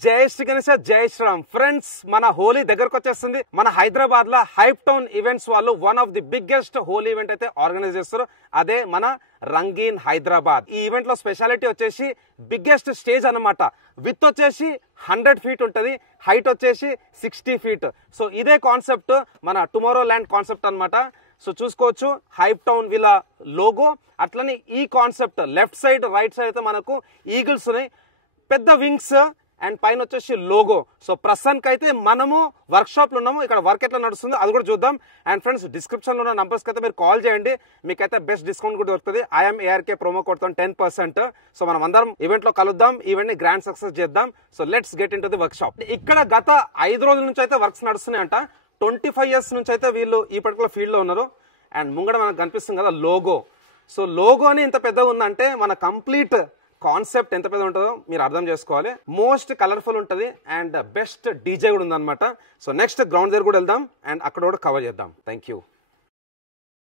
జై శ్రీ గణేశ, జై శ్రీరామ్. ఫ్రెండ్స్, మన హోలీ దగ్గరకు వచ్చేస్తుంది. మన హైదరాబాద్ లో హైప్ టౌన్ ఈవెంట్స్ వాళ్ళు one of the biggest Holi event అయితే ఆర్గనైజ్ చేస్తారు. అదే మన రంగీన్ హైదరాబాద్. ఈ ఈవెంట్ లో స్పెషాలిటీ వచ్చేసి బిగ్గెస్ట్ స్టేజ్ అన్నమాట. విత్ వచ్చేసి 100 feet ఉంటది, హైట్ వచ్చేసి 60 feet. సో ఇదే కాన్సెప్ట్ మన టుమారో ల్యాండ్ కాన్సెప్ట్ అన్నమాట. సో చూసుకోవచ్చు హైప్ టౌన్ వీళ్ళ లోగో. అట్లనే ఈ concept left side right side అయితే మనకు ఈగిల్స్ ఉన్నాయి, పెద్ద వింగ్స్ అండ్ పైన వచ్చేసి లోగో. సో ప్రస్తుతానికి అయితే మనము వర్క్ షాప్ లో ఉన్నాము. ఇక్కడ వర్క్ ఎట్లా నడుస్తుందో అది కూడా చూద్దాం. అండ్ ఫ్రెండ్స్, డిస్క్రిప్షన్ లో ఉన్న నంబర్స్ అయితే మీరు కాల్ చేయండి, మీకైతే బెస్ట్ డిస్కౌంట్ కూడా దొరుకుతుంది. ఐఎమ్ ఏఆర్కే ప్రోమో కోడ్ తో 10%. సో మనం అందరం ఈవెంట్ లో కలుద్దాం, ఈవెంట్ ని గ్రాండ్ సక్సెస్ చేద్దాం. So let's get in to the work shop. ఇక్కడ గత 5 రోజుల నుంచి అయితే వర్క్స్ నడుస్తున్నాయంట. 25 years నుంచి అయితే వీళ్ళు ఈ పర్టికులర్ ఫీల్డ్ లో ఉన్నారు. అండ్ ముంగడ మనకు కనిపిస్తుంది కదా లోగో. సో లోగో అని ఎంత పెద్దగా ఉందంటే మన కంప్లీట్ కాన్సెప్ట్ ఎంత పెద్ద ఉంటుందో మీరు అర్థం చేసుకోవాలి. మోస్ట్ కలర్ఫుల్ ఉంటుంది అండ్ బెస్ట్ డీజే కూడా ఉందన్నమాట. సో నెక్స్ట్ గ్రౌండ్ దగ్గర కూడా వెళ్దాం అండ్ అక్కడ కూడా కవర్ చేద్దాం. Thank you.